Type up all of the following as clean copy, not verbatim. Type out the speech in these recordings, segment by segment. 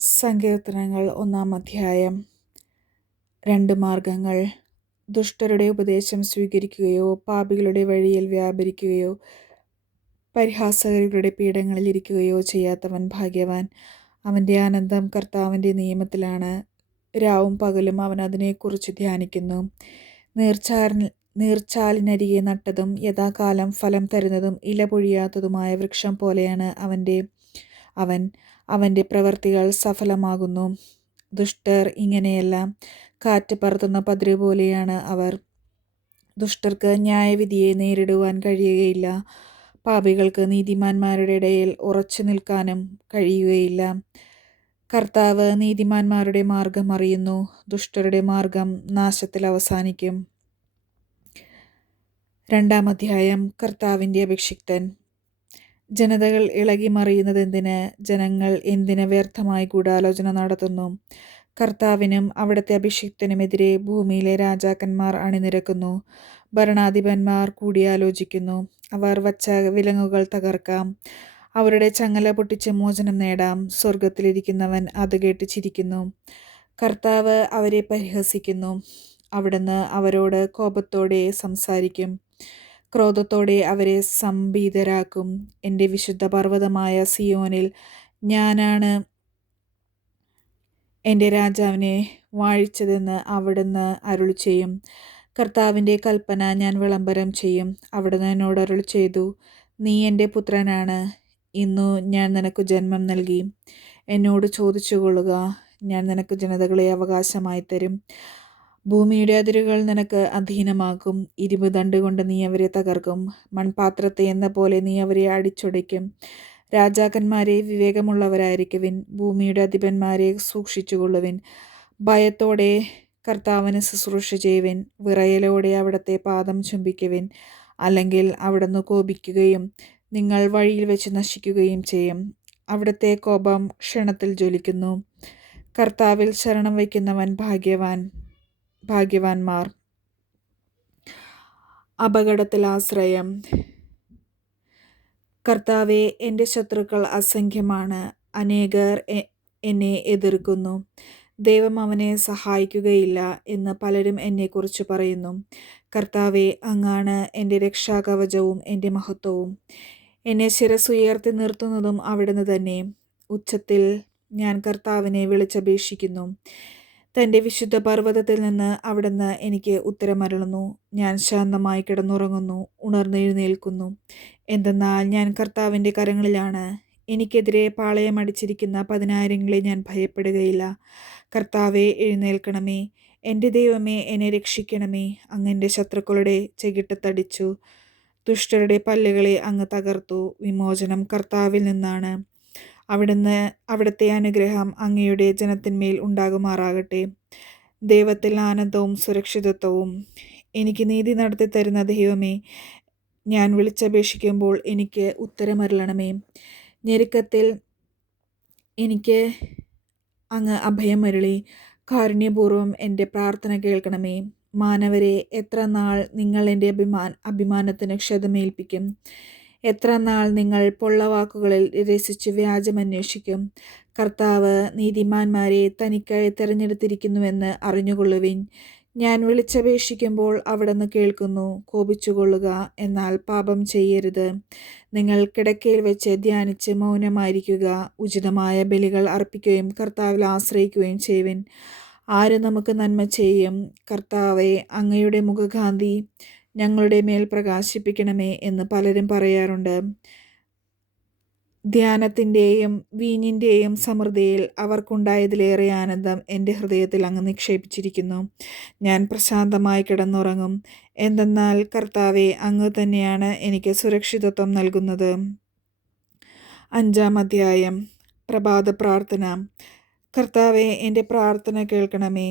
സങ്കീർത്തനങ്ങൾ 1-ാം അധ്യായം. 2 മാർഗങ്ങൾ. ദുഷ്ടരുടെ ഉപദേശം സ്വീകരിക്കുകയോ പാപികളുടെ വഴിയിൽ വ്യാപരിക്കുകയോ പരിഹാസകരുടെ പീഠങ്ങളിൽ ഇരിക്കുകയോ ചെയ്യാത്തവൻ ഭാഗ്യവാൻ. അവൻ്റെ ആനന്ദം കർത്താവിൻ്റെ നിയമത്തിലാണ്. രാവും പകലും അവൻ അതിനെക്കുറിച്ച് ധ്യാനിക്കുന്നു. നീർച്ചാലിനരികെ നട്ടതും യഥാകാലം ഫലം തരുന്നതും ഇല പൊഴിയാത്തതുമായ വൃക്ഷം പോലെയാണ് അവൻ്റെ പ്രവൃത്തികൾ സഫലമാകുന്നു. ദുഷ്ടർ ഇങ്ങനെയല്ല, കാറ്റ് പറത്തുന്ന പതിര് പോലെയാണ് അവർ. ദുഷ്ടർക്ക് ന്യായവിധിയെ നേരിടുവാൻ കഴിയുകയില്ല, പാപികൾക്ക് നീതിമാന്മാരുടെ ഇടയിൽ ഉറച്ചു നിൽക്കാനും കഴിയുകയില്ല. കർത്താവ് നീതിമാന്മാരുടെ മാർഗം അറിയുന്നു, ദുഷ്ടരുടെ മാർഗം നാശത്തിൽ അവസാനിക്കും. 2-ാം അധ്യായം. കർത്താവിൻ്റെ അഭിഷിക്തൻ. ജനതകൾ ഇളകി മറിയുന്നതെന്തിന്? ജനങ്ങൾ എന്തിന് വ്യർത്ഥമായി ഗൂഢാലോചന നടത്തുന്നു? കർത്താവിനും അവിടുത്തെ അഭിഷിക്തനുമെതിരെ ഭൂമിയിലെ രാജാക്കന്മാർ അണിനിരക്കുന്നു. ഭരണാധിപന്മാർ കൂടിയാലോചിക്കുന്നു. അവർ വച്ച വിലങ്ങുകൾ തകർക്കാം, അവരുടെ ചങ്ങല പൊട്ടിച്ച് മോചനം നേടാം. സ്വർഗത്തിലിരിക്കുന്നവൻ അത് കേട്ട് ചിരിക്കുന്നു. കർത്താവ് അവരെ പരിഹസിക്കുന്നു. അവിടുന്ന് അവരോട് കോപത്തോടെ സംസാരിക്കും, ക്രോധത്തോടെ അവരെ സംഭീതരാക്കും. എൻ്റെ വിശുദ്ധ പർവ്വതമായ സിയോനിൽ ഞാനാണ് എൻ്റെ രാജാവിനെ വാഴിച്ചതെന്ന് അവിടുന്ന് അരുളിച്ചെയ്യും. കർത്താവിൻ്റെ കൽപ്പന ഞാൻ വിളംബരം ചെയ്യും. അവിടുന്ന് എന്നോട് അരുളിച്ചെയ്തു, നീ എൻ്റെ പുത്രനാണ്, ഇന്നു ഞാൻ നിനക്ക് ജന്മം നൽകി. എന്നോട് ചോദിച്ചുകൊള്ളുക, ഞാൻ നിനക്ക് ജനതകളെ അവകാശമായി തരും. ഭൂമിയുടെ അതിരുകൾ നിനക്ക് അധീനമാക്കും. ഇരുമ്പ് ദണ്ട് കൊണ്ട് നീ അവരെ തകർക്കും, മൺപാത്രത്തെ എന്ന പോലെ നീ അവരെ അടിച്ചൊടിക്കും. രാജാക്കന്മാരെ, വിവേകമുള്ളവരായിരിക്കുവിൻ, ഭൂമിയുടെ അധിപന്മാരെ സൂക്ഷിച്ചുകൊള്ളുവിൻ. ഭയത്തോടെ കർത്താവിന് ശുശ്രൂഷ ചെയ്യുവിൻ, വിറയലോടെ അവിടുത്തെ പാദം ചുംബിക്കുവിൻ. അല്ലെങ്കിൽ അവിടുന്ന് കോപിക്കുകയും നിങ്ങൾ വഴിയിൽ വെച്ച് നശിക്കുകയും ചെയ്യും. അവിടുത്തെ കോപം ക്ഷണത്തിൽ ജ്വലിക്കുന്നു. കർത്താവിൽ ശരണം വയ്ക്കുന്നവൻ ഭാഗ്യവാന്മാർ. അപകടത്തിൽ ആശ്രയം. കർത്താവേ, എൻ്റെ ശത്രുക്കൾ അസംഖ്യമാണ്, അനേകർ എന്നെ എതിർക്കുന്നു. ദൈവം അവനെ സഹായിക്കുകയില്ല എന്ന് പലരും എന്നെക്കുറിച്ച് പറയുന്നു. കർത്താവേ, അങ്ങാണ് എൻ്റെ രക്ഷാകവചവും എൻ്റെ മഹത്വവും. എന്നെ ശിരസ്സുയർത്തി നിർത്തുന്നതും അവിടുന്ന് തന്നെ. ഉച്ചത്തിൽ ഞാൻ കർത്താവിനെ വിളിച്ചപേക്ഷിക്കുന്നു. തൻ്റെ വിശുദ്ധ പർവ്വതത്തിൽ നിന്ന് അവിടുന്ന് എനിക്ക് ഉത്തരമരുളുന്നു. ഞാൻ ശാന്തമായി കിടന്നുറങ്ങുന്നു, ഉണർന്നെഴുന്നേൽക്കുന്നു. എന്തെന്നാൽ ഞാൻ കർത്താവിൻ്റെ കരങ്ങളിലാണ്. എനിക്കെതിരെ പാളയമടിച്ചിരിക്കുന്ന 10,000 ഞാൻ ഭയപ്പെടുകയില്ല. കർത്താവേ, എഴുന്നേൽക്കണമേ. എൻ്റെ ദൈവമേ, എന്നെ രക്ഷിക്കണമേ. അങ്ങ് എൻ്റെ ശത്രുക്കളുടെ ചെകിട്ടത്തടിച്ചു, ദുഷ്ടരുടെ പല്ലുകളെ അങ്ങ് തകർത്തു. വിമോചനം കർത്താവിൽ നിന്നാണ്. അവിടുത്തെ അനുഗ്രഹം അങ്ങയുടെ ജനത്തിന്മേൽ ഉണ്ടാകുമാറാകട്ടെ. ദൈവത്തിൽ ആനന്ദവും സുരക്ഷിതത്വവും. എനിക്ക് നീതി നടത്തി തരുന്ന ദൈവമേ, ഞാൻ വിളിച്ചപേക്ഷിക്കുമ്പോൾ എനിക്ക് ഉത്തരമരുളണമേ. ഞെരുക്കത്തിൽ എനിക്ക് അങ്ങ് അഭയമരുളി കാരുണ്യപൂർവ്വം എൻ്റെ പ്രാർത്ഥന കേൾക്കണമേ. മാനവരെ, എത്ര നാൾ നിങ്ങൾ എൻ്റെ അഭിമാനത്തിന് ക്ഷതമേൽപ്പിക്കും? എത്ര നാൾ നിങ്ങൾ പൊള്ളവാക്കുകളിൽ രസിച്ച് വ്യാജമന്വേഷിക്കും? കർത്താവ് നീതിമാന്മാരെ തനിക്കായി തിരഞ്ഞെടുത്തിരിക്കുന്നുവെന്ന് അറിഞ്ഞുകൊള്ളുവിൻ. ഞാൻ വിളിച്ചപേക്ഷിക്കുമ്പോൾ അവിടുന്ന് കേൾക്കുന്നു. കോപിച്ചുകൊള്ളുക, എന്നാൽ പാപം ചെയ്യരുത്. നിങ്ങൾ കിടക്കയിൽ വെച്ച് ധ്യാനിച്ച് മൗനമായിരിക്കുക. ഉചിതമായ ബലികൾ അർപ്പിക്കുകയും കർത്താവിൽ ആശ്രയിക്കുകയും ചെയ്യുവിൻ. ആര് നമുക്ക് നന്മ ചെയ്യും? കർത്താവേ, അങ്ങയുടെ മുഖകാന്തി ഞങ്ങളുടെ മേൽ പ്രകാശിപ്പിക്കണമേ എന്ന് പലരും പറയാറുണ്ട്. ധ്യാനത്തിൻ്റെയും വീഞ്ഞിൻ്റെയും സമൃദ്ധിയിൽ അവർക്കുണ്ടായതിലേറെ ആനന്ദം എൻ്റെ ഹൃദയത്തിൽ അങ്ങ് നിക്ഷേപിച്ചിരിക്കുന്നു. ഞാൻ പ്രശാന്തമായി കിടന്നുറങ്ങും. എന്തെന്നാൽ കർത്താവേ, അങ്ങ് തന്നെയാണ് എനിക്ക് സുരക്ഷിതത്വം നൽകുന്നത്. 5-ാം അധ്യായം. പ്രഭാത പ്രാർത്ഥന. കർത്താവേ, എൻ്റെ പ്രാർത്ഥന കേൾക്കണമേ.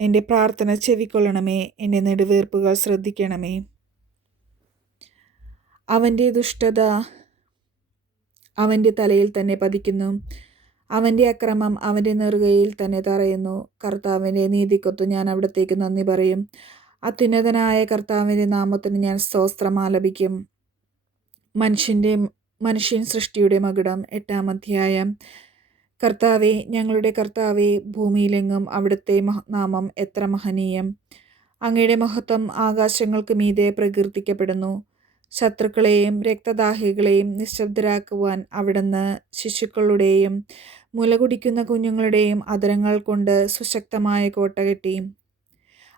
എൻ്റെ പ്രാർത്ഥന ചെവിക്കൊള്ളണമേ. എൻ്റെ നെടുവീർപ്പുകൾ ശ്രദ്ധിക്കണമേ. അവൻ്റെ ദുഷ്ടത അവൻ്റെ തലയിൽ തന്നെ പതിക്കുന്നു, അവൻ്റെ അക്രമം അവൻ്റെ നെറുകയിൽ തന്നെ തറയുന്നു. കർത്താവിൻ്റെ നീതിക്കൊത്ത് ഞാൻ അവിടത്തേക്ക് നന്ദി പറയും. അത്യുന്നതനായ കർത്താവിൻ്റെ നാമത്തിന് ഞാൻ സ്തോത്രം ആലപിക്കും. മനുഷ്യൻ സൃഷ്ടിയുടെ മകുടം. 8-ാം അധ്യായം. കർത്താവേ, ഞങ്ങളുടെ കർത്താവേ, ഭൂമിയിലെങ്ങും അവിടുത്തെ നാമം എത്ര മഹനീയം! അങ്ങയുടെ മഹത്വം ആകാശങ്ങൾക്ക് മീതെ പ്രകീർത്തിക്കപ്പെടുന്നു. ശത്രുക്കളെയും രക്തദാഹികളെയും നിശ്ശബ്ദരാക്കുവാൻ അവിടുന്ന് ശിശുക്കളുടെയും മുലകുടിക്കുന്ന കുഞ്ഞുങ്ങളുടെയും അധരങ്ങൾ കൊണ്ട് സുശക്തമായ കോട്ട കെട്ടി.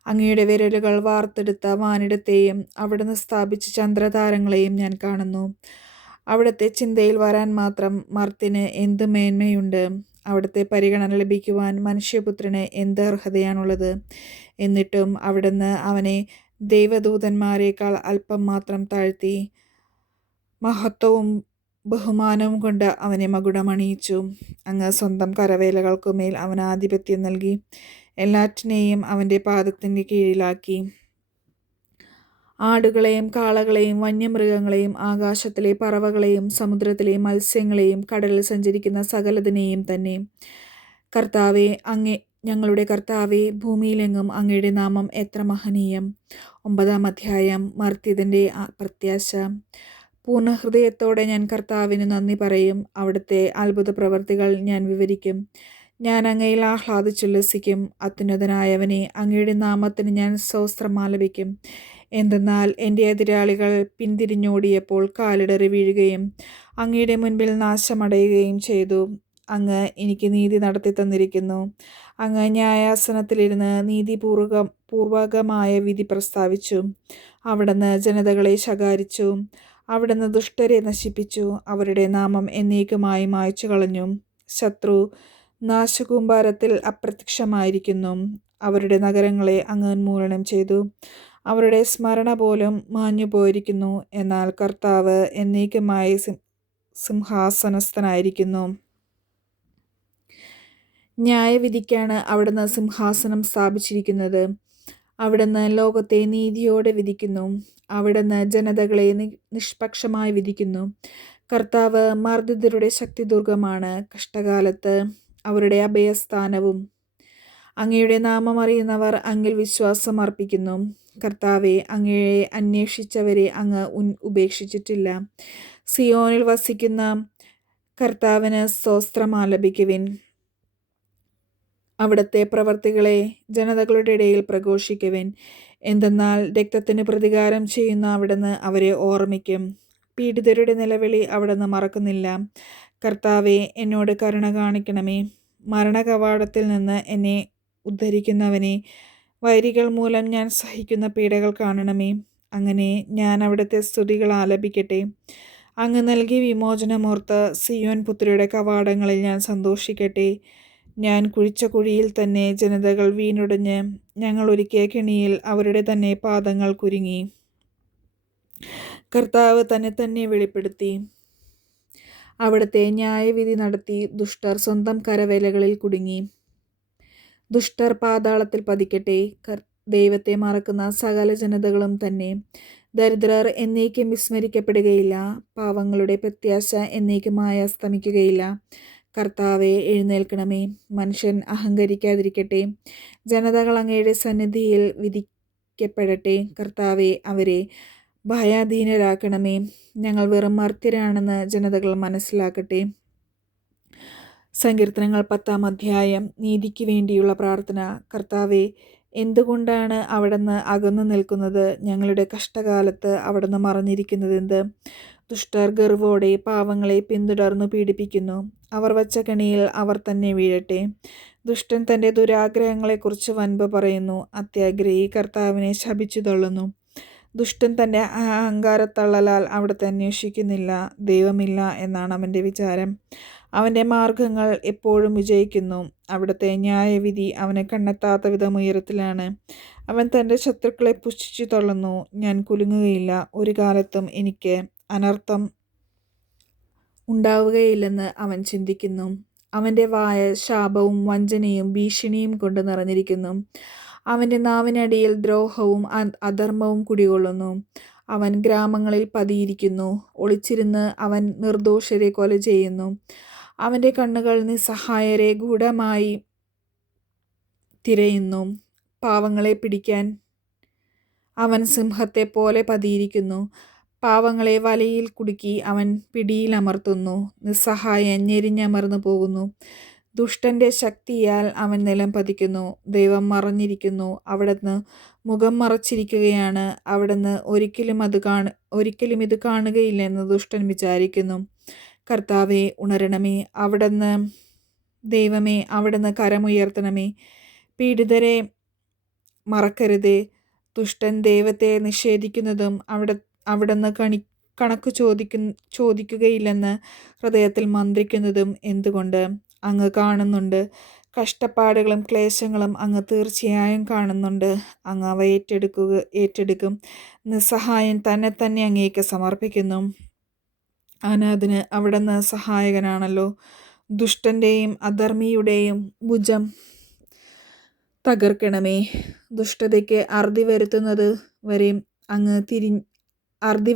അങ്ങയുടെ വിരലുകൾ വാർത്തെടുത്ത വാനിടത്തെയും അവിടുന്ന് സ്ഥാപിച്ച ചന്ദ്രതാരങ്ങളെയും ഞാൻ കാണുന്നു. അവിടുത്തെ ചിന്തയിൽ വരാൻ മാത്രം മർത്യന് എന്ത് മേന്മയുണ്ട്! അവിടുത്തെ പരിഗണന ലഭിക്കുവാൻ മനുഷ്യപുത്രന് എന്ത് അർഹതയാണുള്ളത്! എന്നിട്ടും അവിടുന്ന് അവനെ ദൈവദൂതന്മാരേക്കാൾ അല്പം മാത്രം താഴ്ത്തി. മഹത്വവും ബഹുമാനവും കൊണ്ട് അവനെ മകുടമണിയിച്ചു. അങ്ങ് സ്വന്തം കരവേലകൾക്കുമേൽ അവന് ആധിപത്യം നൽകി. എല്ലാറ്റിനെയും അവൻ്റെ പാദത്തിൻ്റെ കീഴിലാക്കി. ആടുകളെയും കാളകളെയും വന്യമൃഗങ്ങളെയും ആകാശത്തിലെ പറവകളെയും സമുദ്രത്തിലെ മത്സ്യങ്ങളെയും കടലിൽ സഞ്ചരിക്കുന്ന സകലതിനെയും തന്നെ. കർത്താവേ, ഞങ്ങളുടെ കർത്താവേ, ഭൂമിയിലെങ്ങും അങ്ങയുടെ നാമം എത്ര മഹനീയം! 9-ാം അധ്യായം. മർത്യൻ്റെ പ്രത്യാശ. പൂർണ്ണ ഹൃദയത്തോടെ ഞാൻ കർത്താവിന് നന്ദി പറയും. അവിടുത്തെ അത്ഭുത പ്രവർത്തികൾ ഞാൻ വിവരിക്കും. ഞാൻ അങ്ങയിൽ ആഹ്ലാദിച്ചുല്ലസിക്കും. അത്യുന്നതനായവനെ, അങ്ങയുടെ നാമത്തിന് ഞാൻ സ്തോത്രമാലപിക്കും. എന്തെന്നാൽ എൻ്റെ എതിരാളികൾ പിന്തിരിഞ്ഞോടിയപ്പോൾ കാലിടറി വീഴുകയും അങ്ങയുടെ മുൻപിൽ നാശമടയുകയും ചെയ്തു. അങ്ങ് എനിക്ക് നീതി നടത്തി തന്നിരിക്കുന്നു. അങ്ങ് ന്യായാസനത്തിലിരുന്ന് നീതിപൂർവകമായ വിധി പ്രസ്താവിച്ചു. അവിടുന്ന് ജനതകളെ ശകാരിച്ചു. അവിടുന്ന് ദുഷ്ടരെ നശിപ്പിച്ചു. അവരുടെ നാമം എന്നേക്കുമായി മായ്ച്ചു കളഞ്ഞു. ശത്രു നാശകൂമ്പാരത്തിൽ അപ്രത്യക്ഷമായിരിക്കുന്നു. അവരുടെ നഗരങ്ങളെ അങ്ങ് ഉന്മൂലനം ചെയ്തു. അവരുടെ സ്മരണ പോലും മാഞ്ഞു പോയിരിക്കുന്നു. എന്നാൽ കർത്താവ് എന്നേക്കുമായി സിംഹാസനസ്ഥനായിരിക്കുന്നു. ന്യായവിധിക്കാണ് അവിടുന്ന് സിംഹാസനം സ്ഥാപിച്ചിരിക്കുന്നത്. അവിടുന്ന് ലോകത്തെ നീതിയോടെ വിധിക്കുന്നു. അവിടുന്ന് ജനതകളെ നിഷ്പക്ഷമായി വിധിക്കുന്നു. കർത്താവ് മർദ്ദിതരുടെ ശക്തിദുർഗമാണ്, കഷ്ടകാലത്ത് അവരുടെ അഭയസ്ഥാനവും. അങ്ങയുടെ നാമം അറിയുന്നവർ അങ്ങിൽ വിശ്വാസം അർപ്പിക്കുന്നു. കർത്താവെ, അങ്ങയെ അന്വേഷിച്ചവരെ അങ്ങ് ഉപേക്ഷിച്ചിട്ടില്ല. സിയോനിൽ വസിക്കുന്ന കർത്താവിന് സ്തോത്രമാലപിക്കുവിൻ. അവിടുത്തെ പ്രവർത്തികളെ ജനതകളുടെ ഇടയിൽ പ്രഘോഷിക്കുവിൻ. എന്തെന്നാൽ രക്തത്തിന് പ്രതികാരം ചെയ്യുന്ന അവിടുന്ന് അവരെ ഓർമ്മിക്കും. പീഡിതരുടെ നിലവിളി അവിടുന്ന് മറക്കുന്നില്ല. കർത്താവെ, എന്നോട് കരുണ കാണിക്കണമേ. മരണകവാടത്തിൽ നിന്ന് എന്നെ ഉദ്ധരിക്കുന്നവനെ, വൈരികൾ മൂലം ഞാൻ സഹിക്കുന്ന പീഡകൾ കാണണമേ. അങ്ങനെ ഞാൻ അവിടുത്തെ സ്തുതികൾ ആലപിക്കട്ടെ. അങ്ങ് നൽകിയ വിമോചനമോർത്ത് സിയോൻ പുത്രിയുടെ കവാടങ്ങളിൽ ഞാൻ സന്തോഷിക്കട്ടെ. ഞാൻ കുഴിച്ച കുഴിയിൽ തന്നെ ജനതകൾ വീണുടഞ്ഞ് ഞങ്ങൾ ഒരുക്കിയ കെണിയിൽ അവരുടെ തന്നെ പാദങ്ങൾ കുരുങ്ങി. കർത്താവ് തന്നെ വെളിപ്പെടുത്തി. അവിടുത്തെ ന്യായവിധി നടത്തി. ദുഷ്ടർ സ്വന്തം കരവേലകളിൽ കുടുങ്ങി. ദുഷ്ടർ പാതാളത്തിൽ പതിക്കട്ടെ. ദൈവത്തെ മറക്കുന്ന സകല ജനതകളും തന്നെ. ദരിദ്രർ എന്നേക്കും വിസ്മരിക്കപ്പെടുകയില്ല. പാവങ്ങളുടെ പ്രത്യാശ എന്നേക്കുമായി അസ്തമിക്കുകയില്ല. കർത്താവെ, എഴുന്നേൽക്കണമേ. മനുഷ്യൻ അഹങ്കരിക്കാതിരിക്കട്ടെ. ജനതകൾ അങ്ങയുടെ സന്നിധിയിൽ വിധിക്കപ്പെടട്ടെ. കർത്താവെ, അവരെ ഭയാധീനരാക്കണമേ. ഞങ്ങൾ വെറും മർത്യരാണെന്ന് ജനതകൾ മനസ്സിലാക്കട്ടെ. സങ്കീർത്തനങ്ങൾ 10-ാം അധ്യായം. നീതിക്ക് വേണ്ടിയുള്ള പ്രാർത്ഥന. കർത്താവെ, എന്തുകൊണ്ടാണ് അവിടുന്ന് അകന്നു നിൽക്കുന്നത്? ഞങ്ങളുടെ കഷ്ടകാലത്ത് അവിടുന്ന് മറഞ്ഞിരിക്കുന്നതെന്ത്? ദുഷ്ടർ ഗർവോടെ പാവങ്ങളെ പിന്തുടർന്നു പീഡിപ്പിക്കുന്നു. അവർ വച്ച കെണിയിൽ അവർ തന്നെ വീഴട്ടെ. ദുഷ്ടൻ തൻ്റെ ദുരാഗ്രഹങ്ങളെക്കുറിച്ച് വൻപ് പറയുന്നു. അത്യാഗ്രഹി കർത്താവിനെ ശപിച്ചു തള്ളുന്നു. ദുഷ്ടൻ തൻ്റെ അഹങ്കാരത്തള്ളലാൽ അവിടുത്തെ അന്വേഷിക്കുന്നില്ല. ദൈവമില്ല എന്നാണ് അവൻ്റെ വിചാരം. അവൻ്റെ മാർഗങ്ങൾ എപ്പോഴും വിജയിക്കുന്നു. അവിടുത്തെ ന്യായവിധി അവനെ കണ്ണെത്താത്ത വിധം ഉയരത്തിലാണ്. അവൻ തൻ്റെ ശത്രുക്കളെ പുച്ഛിച്ചു തള്ളുന്നു. ഞാൻ കുലുങ്ങുകയില്ല. ഒരു കാലത്തും എനിക്ക് അനർത്ഥം ഉണ്ടാവുകയില്ലെന്ന് അവൻ ചിന്തിക്കുന്നു. അവൻ്റെ വായ ശാപവും വഞ്ചനയും ഭീഷണിയും കൊണ്ട് നിറഞ്ഞിരിക്കുന്നു. അവൻ്റെ നാവിനടിയിൽ ദ്രോഹവും അധർമ്മവും കുടികൊള്ളുന്നു. അവൻ ഗ്രാമങ്ങളിൽ പതിയിരിക്കുന്നു. ഒളിച്ചിരുന്ന് അവൻ നിർദോഷരെ കൊല ചെയ്യുന്നു. അവൻ്റെ കണ്ണുകൾ നിസ്സഹായരെ ഗൂഢമായി തിരയുന്നു. പാവങ്ങളെ പിടിക്കാൻ അവൻ സിംഹത്തെ പോലെ പതിയിരിക്കുന്നു. പാവങ്ങളെ വലയിൽ കുടുക്കി അവൻ പിടിയിലമർത്തുന്നു. നിസ്സഹായൻ ഞെരിഞ്ഞമർന്നു പോകുന്നു. ദുഷ്ടന്റെ ശക്തിയാൽ അവൻ നിലം പതിക്കുന്നു. ദൈവം മറഞ്ഞിരിക്കുന്നു, അവിടുന്ന് മുഖം മറച്ചിരിക്കുകയാണ്, അവിടുന്ന് ഒരിക്കലും ഇത് കാണുകയില്ലെന്ന് ദുഷ്ടൻ വിചാരിക്കുന്നു. കർത്താവേ, ഉണരണമേ. ദൈവമേ, അവിടുന്ന് കരമുയർത്തണമേ. പീഡിതരെ മറക്കരുതേ. ദുഷ്ടൻ ദൈവത്തെ നിഷേധിക്കുന്നതും അവിടുന്ന് കണക്ക് ചോദിക്കുകയില്ലെന്ന് ഹൃദയത്തിൽ മന്ത്രിക്കുന്നതും എന്തുകൊണ്ട്? അങ്ങ് കാണുന്നുണ്ട്. കഷ്ടപ്പാടുകളും ക്ലേശങ്ങളും അങ്ങ് തീർച്ചയായും കാണുന്നുണ്ട്. അങ്ങ് അവ ഏറ്റെടുക്കും. നിസ്സഹായൻ തന്നെ അങ്ങേക്ക് സമർപ്പിക്കുന്നു. അനാഥന് അവിടുന്ന് സഹായകനാണല്ലോ. ദുഷ്ടന്റെയും അധർമ്മിയുടെയും ഭുജം തകർക്കണമേ. ദുഷ്ടതയ്ക്ക് അറുതി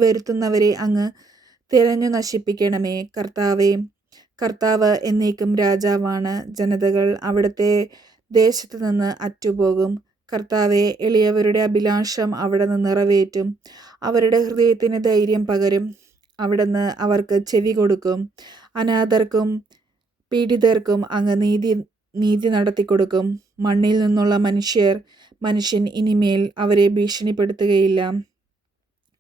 വരുത്തുന്നവരെ അങ്ങ് തിരഞ്ഞു നശിപ്പിക്കണമേ. കർത്താവ് എന്നേക്കും രാജാവാണ്. ജനതകൾ അവിടുത്തെ ദേശത്ത് നിന്ന് അറ്റുപോകും. കർത്താവെ, എളിയവരുടെ അഭിലാഷം അവിടുന്ന് നിറവേറ്റും. അവരുടെ ഹൃദയത്തിന് ധൈര്യം പകരും. അവിടുന്ന് അവർക്ക് ചെവി കൊടുക്കും. അനാഥർക്കും പീഡിതർക്കും അങ്ങ് നീതി നടത്തിക്കൊടുക്കും. മണ്ണിൽ നിന്നുള്ള മനുഷ്യൻ ഇനിമേൽ അവരെ ഭീഷണിപ്പെടുത്തുകയില്ല.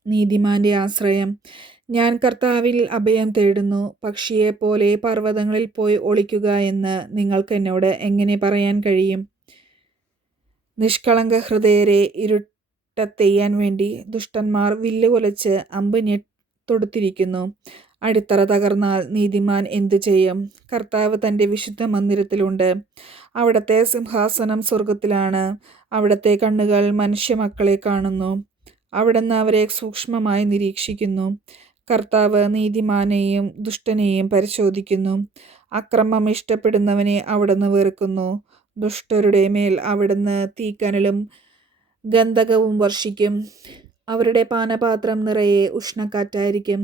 നീതിമാന്റെ ആശ്രയം. ഞാൻ കർത്താവിൽ അഭയം തേടുന്നു. പക്ഷിയെപ്പോലെ പർവ്വതങ്ങളിൽ പോയി ഒളിക്കുക എന്ന് നിങ്ങൾക്ക് എന്നോട് എങ്ങനെ പറയാൻ കഴിയും? നിഷ്കളങ്ക ഹൃദയരെ ഇരുട്ടത്തെയ്യാൻ വേണ്ടി ദുഷ്ടന്മാർ വില്ല് കുലച്ച് അമ്പ് തൊടുത്തിരിക്കുന്നു. അടിത്തറ തകർന്നാൽ നീതിമാൻ എന്തു ചെയ്യും? കർത്താവ് തൻ്റെ വിശുദ്ധ മന്ദിരത്തിലുണ്ട്. അവിടുത്തെ സിംഹാസനം സ്വർഗത്തിലാണ്. അവിടുത്തെ കണ്ണുകൾ മനുഷ്യമക്കളെ കാണുന്നു. അവിടുന്ന് അവരെ സൂക്ഷ്മമായി നിരീക്ഷിക്കുന്നു. കർത്താവ് നീതിമാനെയും ദുഷ്ടനെയും പരിശോധിക്കുന്നു. അക്രമം ഇഷ്ടപ്പെടുന്നവനെ അവിടുന്ന് വെറുക്കുന്നു. ദുഷ്ടരുടെ മേൽ അവിടുന്ന് തീക്കനലും ഗന്ധകവും വർഷിക്കും. അവരുടെ പാനപാത്രം നിറയെ ഉഷ്ണക്കാറ്റായിരിക്കും.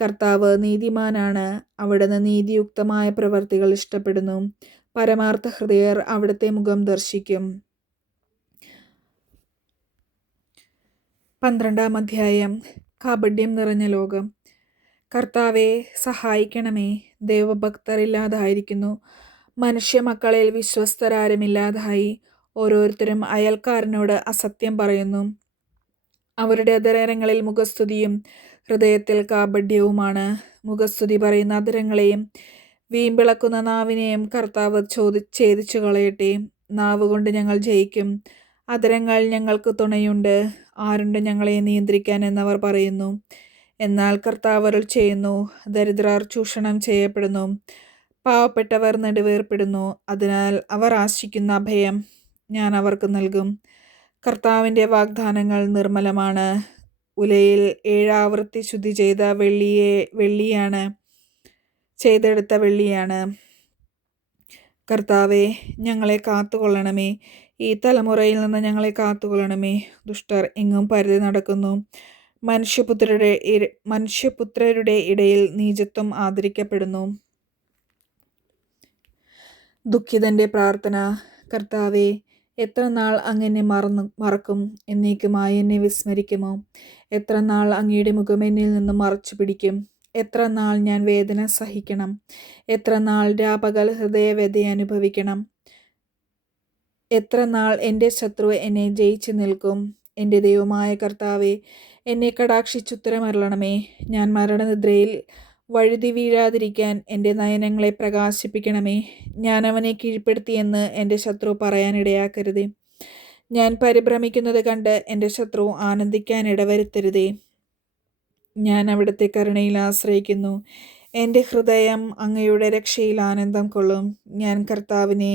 കർത്താവ് നീതിമാനാണ്. അവിടുന്ന് നീതിയുക്തമായ പ്രവൃത്തികൾ ഇഷ്ടപ്പെടുന്നു. പരമാർത്ഥ ഹൃദയർ അവിടുത്തെ മുഖം ദർശിക്കും. 12-ാം അധ്യായം. കാപഢ്യം നിറഞ്ഞ ലോകം. കർത്താവെ, സഹായിക്കണമേ. ദൈവഭക്തർ ഇല്ലാതായിരിക്കുന്നു. മനുഷ്യമക്കളിൽ വിശ്വസ്തരാരുമില്ലാതായി. ഓരോരുത്തരും അയൽക്കാരനോട് അസത്യം പറയുന്നു. അവരുടെ അധരങ്ങളിൽ മുഖസ്തുതിയും ഹൃദയത്തിൽ കാപഢ്യവുമാണ്. മുഖസ്തുതി പറയുന്ന അധരങ്ങളെയും വീമ്പിളക്കുന്ന നാവിനെയും കർത്താവ് ഛേദിച്ചു കളയട്ടെ. നാവുകൊണ്ട് ഞങ്ങൾ ജയിക്കും. അധരങ്ങൾ ഞങ്ങൾക്ക് തുണയുണ്ട്. ആരുണ്ട് ഞങ്ങളെ നിയന്ത്രിക്കാൻ എന്നവർ പറയുന്നു. എന്നാൽ കർത്താവ് അരുൾ ചെയ്യുന്നു, ദരിദ്രർ ചൂഷണം ചെയ്യപ്പെടുന്നു, പാവപ്പെട്ടവർ നെടുവേർപ്പെടുന്നു. അതിനാൽ അവർ ആശിക്കുന്ന അഭയം ഞാൻ അവർക്ക് നൽകും. കർത്താവിൻ്റെ വാഗ്ദാനങ്ങൾ നിർമ്മലമാണ്. ഉലയിൽ 7 ആവർത്തി ശുദ്ധി ചെയ്തെടുത്ത വെള്ളിയാണ്. കർത്താവെ, ഞങ്ങളെ കാത്തുകൊള്ളണമേ. ഈ തലമുറയിൽ നിന്ന് ഞങ്ങളെ കാത്തുകൊള്ളണമേ. ദുഷ്ടർ എങ്ങും പരതി നടക്കുന്നു. മനുഷ്യപുത്രരുടെ ഇടയിൽ നീചത്വം ആദരിക്കപ്പെടുന്നു. ദുഃഖിതന്റെ പ്രാർത്ഥന. കർത്താവെ, എത്ര നാൾ അങ്ങെന്നെ മറക്കും? എന്നേക്കുമായി എന്നെ വിസ്മരിക്കുമോ? എത്ര നാൾ അങ്ങയുടെ മുഖം എന്നിൽ നിന്ന് മറച്ചു പിടിക്കും? എത്ര നാൾ ഞാൻ വേദന സഹിക്കണം? എത്ര നാൾ രാപകൽ ഹൃദയവ്യഥ അനുഭവിക്കണം? എത്ര നാൾ എൻ്റെ ശത്രു എന്നെ ജയിച്ചു നിൽക്കും? എൻ്റെ ദൈവമായ കർത്താവെ, എന്നെ കടാക്ഷിച്ചുത്തരമരുളണമേ. ഞാൻ മരണനിദ്രയിൽ വഴുതി വീഴാതിരിക്കാൻ എൻ്റെ നയനങ്ങളെ പ്രകാശിപ്പിക്കണമേ. ഞാൻ അവനെ കീഴ്പ്പെടുത്തിയെന്ന് എൻ്റെ ശത്രു പറയാനിടയാക്കരുതേ. ഞാൻ പരിഭ്രമിക്കുന്നത് കണ്ട് എൻ്റെ ശത്രു ആനന്ദിക്കാൻ ഇടവരുത്തരുതേ. ഞാൻ അവിടുത്തെ കരുണയിൽ ആശ്രയിക്കുന്നു. എൻ്റെ ഹൃദയം അങ്ങയുടെ രക്ഷയിൽ ആനന്ദം കൊള്ളും. ഞാൻ കർത്താവിനെ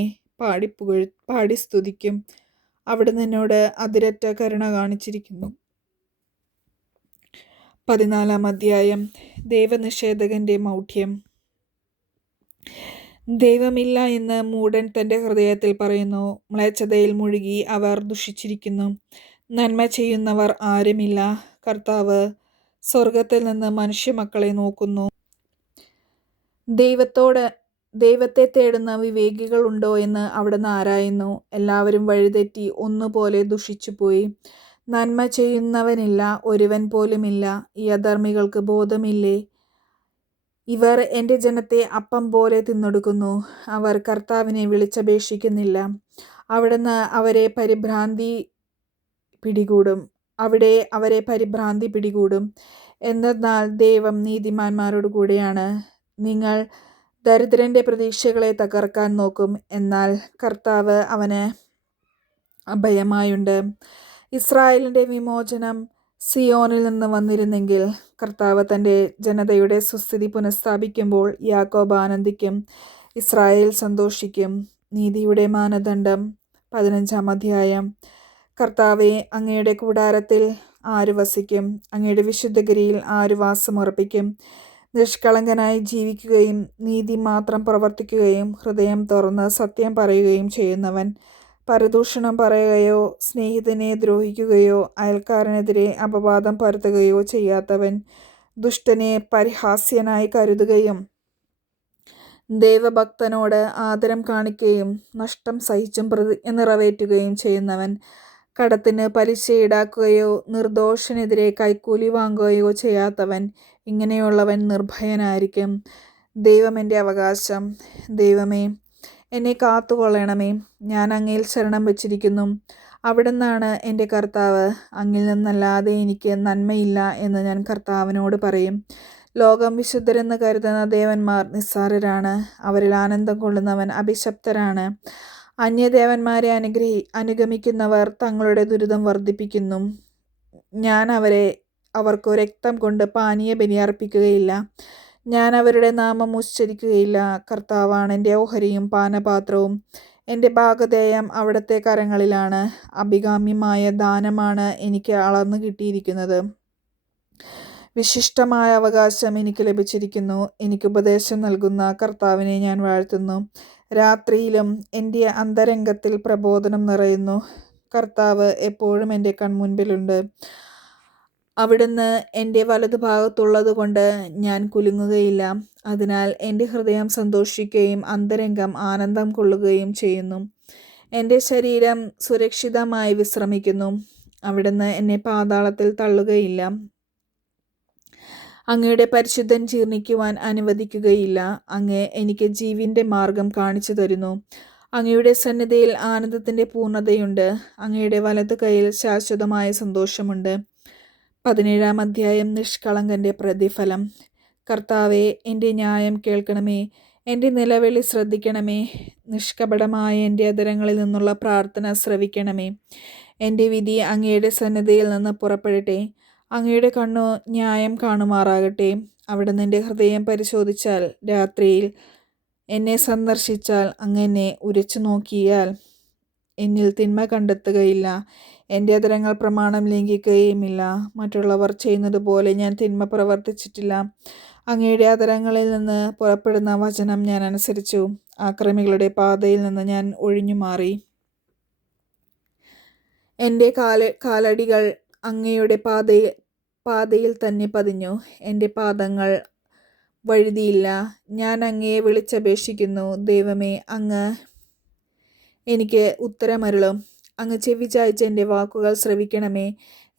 പാടി സ്തുതിക്കും. അവിടുന്ന് എന്നോട് അതിരറ്റ കരുണ കാണിച്ചിരിക്കുന്നു. 14-ാം അധ്യായം. ദൈവനിഷേധകന്റെ മൗഢ്യം. ദൈവമില്ല എന്ന് മൂഢൻ തൻ്റെ ഹൃദയത്തിൽ പറയുന്നു. മ്ലേച്ഛതയിൽ മുഴുകി അവർ ദുഷിച്ചിരിക്കുന്നു. നന്മ ചെയ്യുന്നവർ ആരുമില്ല. കർത്താവ് സ്വർഗത്തിൽ നിന്ന് മനുഷ്യമക്കളെ നോക്കുന്നു. ദൈവത്തെ തേടുന്ന വിവേകികൾ ഉണ്ടോ എന്ന് അവിടുന്ന് ആരായുന്നു. എല്ലാവരും വഴിതെറ്റി ഒന്നുപോലെ ദുഷിച്ചുപോയി. നന്മ ചെയ്യുന്നവനില്ല, ഒരുവൻ പോലുമില്ല. ഈ അധർമ്മികൾക്ക് ബോധമില്ലേ? ഇവർ എൻ്റെ ജനത്തെ അപ്പം പോലെ തിന്നൊടുക്കുന്നു. അവർ കർത്താവിനെ വിളിച്ചപേക്ഷിക്കുന്നില്ല. അവിടുന്ന് അവരെ പരിഭ്രാന്തി പിടികൂടും. എന്തെന്നാൽ ദൈവം നീതിമാന്മാരോട് കൂടെയാണ്. നിങ്ങൾ ദരിദ്രന്റെ പ്രതീക്ഷകളെ തകർക്കാൻ നോക്കും, എന്നാൽ കർത്താവ് അവന് അഭയമായുണ്ട്. ഇസ്രായേലിൻ്റെ വിമോചനം സിയോനിൽ നിന്ന് വന്നിരുന്നെങ്കിൽ. കർത്താവ് തൻ്റെ ജനതയുടെ സുസ്ഥിതി പുനഃസ്ഥാപിക്കുമ്പോൾ യാക്കോബ് ആനന്ദിക്കും, ഇസ്രായേൽ സന്തോഷിക്കും. നീതിയുടെ മാനദണ്ഡം 15-ാം അധ്യായം. കർത്താവേ, അങ്ങയുടെ കൂടാരത്തിൽ ആര് വസിക്കും? അങ്ങയുടെ വിശുദ്ധഗിരിയിൽ ആര് വാസമുറപ്പിക്കും? നിഷ്കളങ്കനായി ജീവിക്കുകയും നീതി മാത്രം പ്രവർത്തിക്കുകയും ഹൃദയം തുറന്ന് സത്യം പറയുകയും ചെയ്യുന്നവൻ, പരദൂഷണം പറയുകയോ സ്നേഹിതനെ ദ്രോഹിക്കുകയോ അയൽക്കാരനെതിരെ അപവാദം പരത്തുകയോ ചെയ്യാത്തവൻ, ദുഷ്ടനെ പരിഹാസ്യനായി കരുതുകയും ദൈവഭക്തനോട് ആദരം കാണിക്കുകയും നഷ്ടം സഹിച്ചും പ്രതിജ്ഞ നിറവേറ്റുകയും ചെയ്യുന്നവൻ, കടത്തിന് പലിശ ഈടാക്കുകയോ നിർദോഷനെതിരെ കൈക്കൂലി വാങ്ങുകയോ ചെയ്യാത്തവൻ, ഇങ്ങനെയുള്ളവൻ നിർഭയനായിരിക്കും. ദൈവം എൻ്റെ അവകാശം. ദൈവമേ, എന്നെ കാത്തുകൊള്ളണമേ. ഞാൻ അങ്ങയിൽ ശരണം വച്ചിരിക്കുന്നു. അവിടുന്നാണ് എൻ്റെ കർത്താവ്. അങ്ങിൽ നിന്നല്ലാതെ എനിക്ക് നന്മയില്ല എന്ന് ഞാൻ കർത്താവിനോട് പറയും. ലോകം വിശുദ്ധരെന്ന് കരുതുന്ന ദേവന്മാർ നിസ്സാരരാണ്. അവരിൽ ആനന്ദം കൊള്ളുന്നവൻ അഭിശപ്തരാണ്. അന്യദേവന്മാരെ അനുഗമിക്കുന്നവർ തങ്ങളുടെ ദുരിതം വർദ്ധിപ്പിക്കുന്നു. ഞാൻ അവർക്ക് രക്തം കൊണ്ട് പാനീയ ബലി അർപ്പിക്കുകയില്ല. ഞാൻ അവരുടെ നാമം ഉച്ചരിക്കുകയില്ല. കർത്താവാണ് എൻ്റെ ഓഹരിയും പാനപാത്രവും. എൻ്റെ ഭാഗധേയം അവിടുത്തെ കരങ്ങളിലാണ്. അഭികാമ്യമായ ദാനമാണ് എനിക്ക് അളന്നു കിട്ടിയിരിക്കുന്നത്. വിശിഷ്ടമായ അവകാശം എനിക്ക് ലഭിച്ചിരിക്കുന്നു. എനിക്ക് ഉപദേശം നൽകുന്ന കർത്താവിനെ ഞാൻ വാഴ്ത്തുന്നു. രാത്രിയിലും എൻ്റെ അന്തരംഗത്തിൽ പ്രബോധനം നിറയുന്നു. കർത്താവ് എപ്പോഴും എൻ്റെ കൺമുൻപിലുണ്ട്. അവിടുന്ന് എൻ്റെ വലതുഭാഗത്തുള്ളത് കൊണ്ട് ഞാൻ കുലുങ്ങുകയില്ല. അതിനാൽ എൻ്റെ ഹൃദയം സന്തോഷിക്കുകയും അന്തരംഗം ആനന്ദം കൊള്ളുകയും ചെയ്യുന്നു. എൻ്റെ ശരീരം സുരക്ഷിതമായി വിശ്രമിക്കുന്നു. അവിടുന്ന് എന്നെ പാതാളത്തിൽ തള്ളുകയില്ല. അങ്ങയുടെ പരിശുദ്ധൻ ജീർണിക്കുവാൻ അനുവദിക്കുകയില്ല. അങ്ങ് എനിക്ക് ജീവൻ്റെ മാർഗം കാണിച്ചു തരുന്നു. അങ്ങയുടെ സന്നിധിയിൽ ആനന്ദത്തിൻ്റെ പൂർണ്ണതയുണ്ട്. അങ്ങയുടെ വലതു കൈയിൽ ശാശ്വതമായ സന്തോഷമുണ്ട്. 17-ാം അധ്യായം. നിഷ്കളങ്കൻ്റെ പ്രതിഫലം. കർത്താവേ, എൻ്റെ ന്യായം കേൾക്കണമേ. എൻ്റെ നിലവിളി ശ്രദ്ധിക്കണമേ. നിഷ്കപടമായ എൻ്റെ അധരങ്ങളിൽ നിന്നുള്ള പ്രാർത്ഥന ശ്രവിക്കണമേ. എൻ്റെ വിധി അങ്ങയുടെ സന്നിധിയിൽ നിന്ന് പുറപ്പെടട്ടെ. അങ്ങയുടെ കണ്ണു ന്യായം കാണുമാറാകട്ടെ. അവിടുന്ന് എൻ്റെ ഹൃദയം പരിശോധിച്ചാൽ, രാത്രിയിൽ എന്നെ സന്ദർശിച്ചാൽ, അങ്ങ് എന്നെ ഉരച്ചു നോക്കിയാൽ എന്നിൽ തിന്മ കണ്ടെത്തുകയില്ല. എൻ്റെ അധരങ്ങൾ പ്രമാണം ലംഘിക്കുകയുമില്ല. മറ്റുള്ളവർ ചെയ്യുന്നത് പോലെ ഞാൻ തിന്മ പ്രവർത്തിച്ചിട്ടില്ല. അങ്ങയുടെ അധരങ്ങളിൽ നിന്ന് പുറപ്പെടുന്ന വചനം ഞാൻ അനുസരിച്ചു. ആക്രമികളുടെ പാതയിൽ നിന്ന് ഞാൻ ഒഴിഞ്ഞു മാറി. എൻ്റെ കാലടികൾ അങ്ങയുടെ പാതയിൽ തന്നെ പതിഞ്ഞു. എൻ്റെ പാദങ്ങൾ വഴുതിയില്ല. ഞാൻ അങ്ങയെ വിളിച്ചപേക്ഷിക്കുന്നു. ദൈവമേ, അങ്ങ് എനിക്ക് ഉത്തരമരുളും. അങ്ങ് ചെവി ചായ്ച്ച് എൻ്റെ വാക്കുകൾ ശ്രവിക്കണമേ.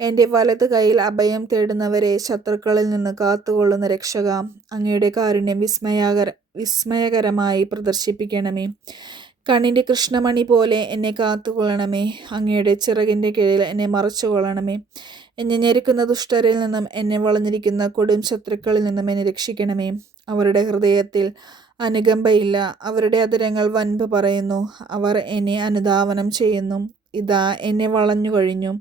എൻ്റെ വലത് കൈയിൽ അഭയം തേടുന്നവരെ ശത്രുക്കളിൽ നിന്ന് കാത്തുകൊള്ളുന്ന രക്ഷക, അങ്ങയുടെ കാരുണ്യം വിസ്മയകരമായി പ്രദർശിപ്പിക്കണമേ. കണ്ണിൻ്റെ കൃഷ്ണമണി പോലെ എന്നെ കാത്തുകൊള്ളണമേ. അങ്ങയുടെ ചിറകിൻ്റെ കീഴിൽ എന്നെ മറച്ചുകൊള്ളണമേ. എന്നെ ഞെരുക്കുന്ന ദുഷ്ടരിൽ നിന്നും എന്നെ വളഞ്ഞിരിക്കുന്ന കൊടും ശത്രുക്കളിൽ നിന്നും എന്നെ രക്ഷിക്കണമേ. അവരുടെ ഹൃദയത്തിൽ അനുകമ്പയില്ല. അവരുടെ അധരങ്ങൾ വൻപ് പറയുന്നു. അവർ എന്നെ അനുധാവനം ചെയ്യുന്നു. ഇതാ, എന്നെ വളഞ്ഞു കഴിഞ്ഞു.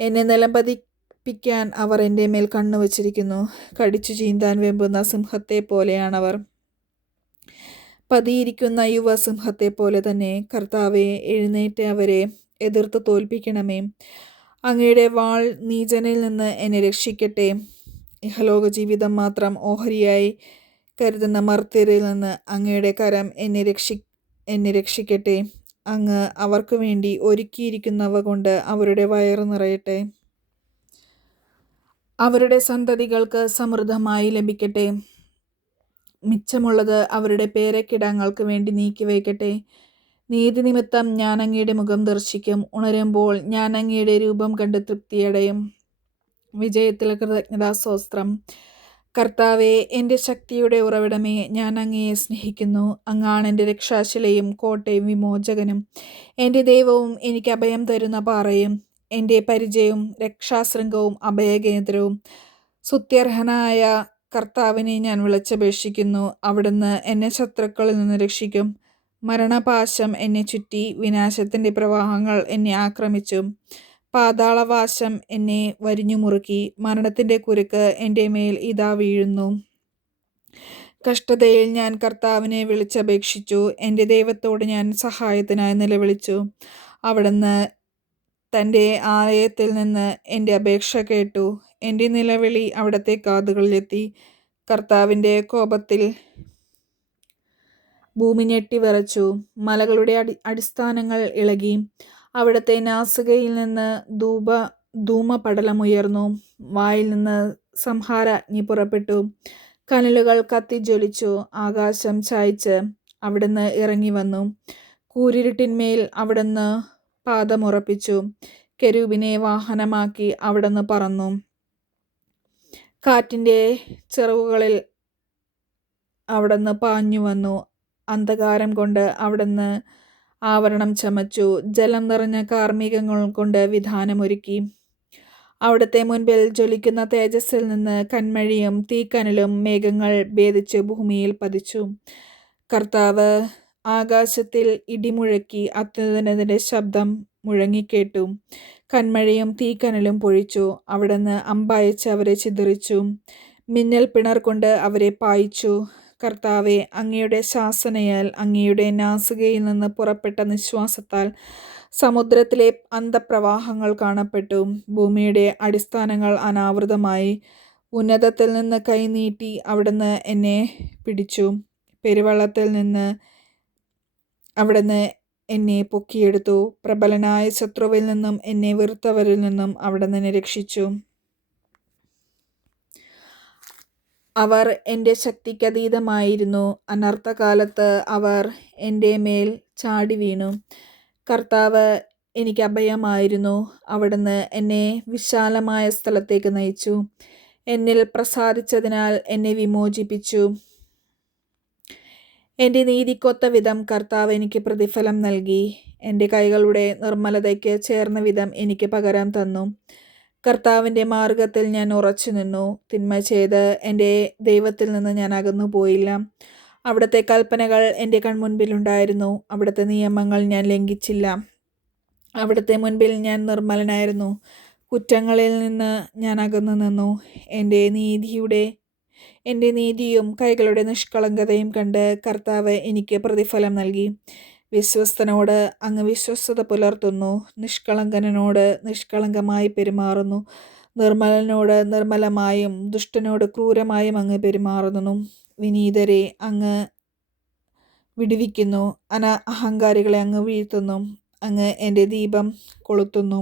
എന്നെ നിലംപതിപ്പിക്കാൻ അവർ എൻ്റെ മേൽ കണ്ണുവച്ചിരിക്കുന്നു. കടിച്ചു ചീന്താൻ വെമ്പുന്ന സിംഹത്തെ പോലെയാണവർ. പതിയിരിക്കുന്ന യുവസിംഹത്തെ പോലെ തന്നെ. കർത്താവെ, എഴുന്നേറ്റ് അവരെ എതിർത്ത് തോൽപ്പിക്കണമേ. അങ്ങയുടെ വാൾ നീചനിൽ നിന്ന് എന്നെ രക്ഷിക്കട്ടെ. ഇഹലോക ജീവിതം മാത്രം ഓഹരിയായി കരുതുന്ന മർത്യരിൽ നിന്ന് അങ്ങയുടെ കരം എന്നെ രക്ഷിക്കട്ടെ. അങ്ങ് അവർക്ക് വേണ്ടി ഒരുക്കിയിരിക്കുന്നവ കൊണ്ട് അവരുടെ വയറ് നിറയട്ടെ. അവരുടെ സന്തതികൾക്ക് സമൃദ്ധമായി ലഭിക്കട്ടെ. മിച്ചമുള്ളത് അവരുടെ പേരക്കിടാങ്ങൾക്ക് വേണ്ടി നീക്കിവയ്ക്കട്ടെ. നീതി നിമിത്തം ഞാൻ അങ്ങയുടെ മുഖം ദർശിക്കും. ഉണരുമ്പോൾ ഞാൻ അങ്ങയുടെ രൂപം കണ്ട് തൃപ്തിയടയും. വിജയത്തിൽ കൃതജ്ഞതാസ്തോത്രം. കർത്താവേ, എൻ്റെ ശക്തിയുടെ ഉറവിടമേ, ഞാൻ അങ്ങയെ സ്നേഹിക്കുന്നു. അങ്ങാണ് എൻ്റെ രക്ഷാശിലയും കോട്ടയും വിമോചകനും. എൻ്റെ ദൈവവും എനിക്ക് അഭയം തരുന്ന പാറയും എൻ്റെ പരിചയവും രക്ഷാശൃംഗവും അഭയകേന്ദ്രവും. സ്തുത്യർഹനായ കർത്താവിനെ ഞാൻ വിളിച്ചപേക്ഷിക്കുന്നു. അവിടുന്ന് എന്നെ ശത്രുക്കളിൽ നിന്ന് രക്ഷിക്കും. മരണപാശം എന്നെ ചുറ്റി, വിനാശത്തിൻ്റെ പ്രവാഹങ്ങൾ എന്നെ ആക്രമിച്ചു. പാതാളവാശം എന്നെ വരിഞ്ഞു മുറുക്കി. മരണത്തിൻ്റെ കുരുക്ക് എൻ്റെ മേൽ ഇതാ വീഴുന്നു. കഷ്ടതയിൽ ഞാൻ കർത്താവിനെ വിളിച്ചപേക്ഷിച്ചു. എൻ്റെ ദൈവത്തോട് ഞാൻ സഹായത്തിനായി നിലവിളിച്ചു. അവിടുന്ന് തൻ്റെ ആലയത്തിൽ നിന്ന് എൻ്റെ അപേക്ഷ കേട്ടു. എൻ്റെ നിലവിളി അവിടുത്തെ കാതുകളിലെത്തി. കർത്താവിൻ്റെ കോപത്തിൽ ഭൂമി ഞെട്ടിവിറച്ചു. മലകളുടെ അടിസ്ഥാനങ്ങൾ ഇളകി. അവിടുത്തെ നാസികയിൽ നിന്ന് ധൂമപടലമുയർന്നു. വായിൽ നിന്ന് സംഹാരാഗ്നി പുറപ്പെട്ടു. കനലുകൾ കത്തിജ്വലിച്ചു. ആകാശം ചായ്ച്ച് അവിടുന്ന് ഇറങ്ങി വന്നു. കൂരിരുട്ടിന്മേൽ അവിടുന്ന് പാദമുറപ്പിച്ചു. കെരൂബിനെ വാഹനമാക്കി അവിടുന്ന് പറന്നു. കാറ്റിൻ്റെ ചിറകുകളിൽ അവിടുന്ന് പാഞ്ഞു വന്നു. അന്ധകാരം കൊണ്ട് അവിടുന്ന് ആവരണം ചമച്ചു. ജലം നിറഞ്ഞ കാർമേഘങ്ങൾ കൊണ്ട് വിധാനമൊരുക്കി. അവിടുത്തെ മുൻപിൽ ജ്വലിക്കുന്ന തേജസ്സിൽ നിന്ന് കന്മഴിയും തീക്കനലും മേഘങ്ങൾ ഭേദിച്ച് ഭൂമിയിൽ പതിച്ചു. കർത്താവ് ആകാശത്തിൽ ഇടിമുഴക്കി. അത്യുന്നതന്റെ ശബ്ദം മുഴങ്ങിക്കേട്ടു. കന്മഴയും തീക്കനലും പൊഴിച്ചു. അവിടുന്ന് അമ്പയച്ച് അവരെ ചിതറിച്ചു. മിന്നൽ പിണർ കൊണ്ട് അവരെ പായിച്ചു. കർത്താവെ, അങ്ങയുടെ ശാസനയാൽ, അങ്ങയുടെ നാസികയിൽ നിന്ന് പുറപ്പെട്ട നിശ്വാസത്താൽ സമുദ്രത്തിലെ അന്തപ്രവാഹങ്ങൾ കാണപ്പെട്ടു. ഭൂമിയുടെ അടിസ്ഥാനങ്ങൾ അനാവൃതമായി. ഉന്നതത്തിൽ നിന്ന് കൈനീട്ടി അവിടുന്ന് എന്നെ പിടിച്ചു. പെരുവെള്ളത്തിൽ നിന്ന് അവിടുന്ന് എന്നെ പൊക്കിയെടുത്തു. പ്രബലനായ ശത്രുവിൽ നിന്നും എന്നെ വെറുത്തവരിൽ നിന്നും അവിടുന്ന് എന്നെ രക്ഷിച്ചു. അവർ എൻ്റെ ശക്തിക്കതീതമായിരുന്നു. അനർത്ഥകാലത്ത് അവർ എൻ്റെ മേൽ ചാടി വീണു. കർത്താവ് എനിക്ക് അഭയമായിരുന്നു. അവിടുന്ന് എന്നെ വിശാലമായ സ്ഥലത്തേക്ക് നയിച്ചു. എന്നിൽ പ്രസാദിച്ചതിനാൽ എന്നെ വിമോചിപ്പിച്ചു. എൻ്റെ നീതിക്കൊത്ത വിധം കർത്താവ് എനിക്ക് പ്രതിഫലം നൽകി. എൻ്റെ കൈകളുടെ നിർമ്മലതയ്ക്ക് ചേർന്ന വിധം എനിക്ക് പകരം തന്നു. കർത്താവിൻ്റെ മാർഗത്തിൽ ഞാൻ ഉറച്ചു നിന്നു. തിന്മ ചെയ്ത് എൻ്റെ ദൈവത്തിൽ നിന്ന് ഞാൻ അകന്നു പോയില്ല. അവിടുത്തെ കൽപ്പനകൾ എൻ്റെ കൺമുൻപിലുണ്ടായിരുന്നു. അവിടുത്തെ നിയമങ്ങൾ ഞാൻ ലംഘിച്ചില്ല. അവിടുത്തെ മുൻപിൽ ഞാൻ നിർമ്മലനായിരുന്നു. കുറ്റങ്ങളിൽ നിന്ന് ഞാൻ അകന്നു നിന്നു. എൻ്റെ നീതിയും കൈകളുടെ നിഷ്കളങ്കതയും കണ്ട് കർത്താവ് എനിക്ക് പ്രതിഫലം നൽകി. വിശ്വസ്തനോട് അങ്ങ് വിശ്വസ്തത പുലർത്തുന്നു. നിഷ്കളങ്കനോട് നിഷ്കളങ്കമായി പെരുമാറുന്നു. നിർമ്മലനോട് നിർമ്മലമായും ദുഷ്ടനോട് ക്രൂരമായും അങ്ങ് പെരുമാറുന്നു. വിനീതരെ അങ്ങ് വിടുവിക്കുന്നു. അഹങ്കാരികളെ അങ്ങ് വീഴ്ത്തുന്നു. അങ്ങ് എൻ്റെ ദീപം കൊളുത്തുന്നു.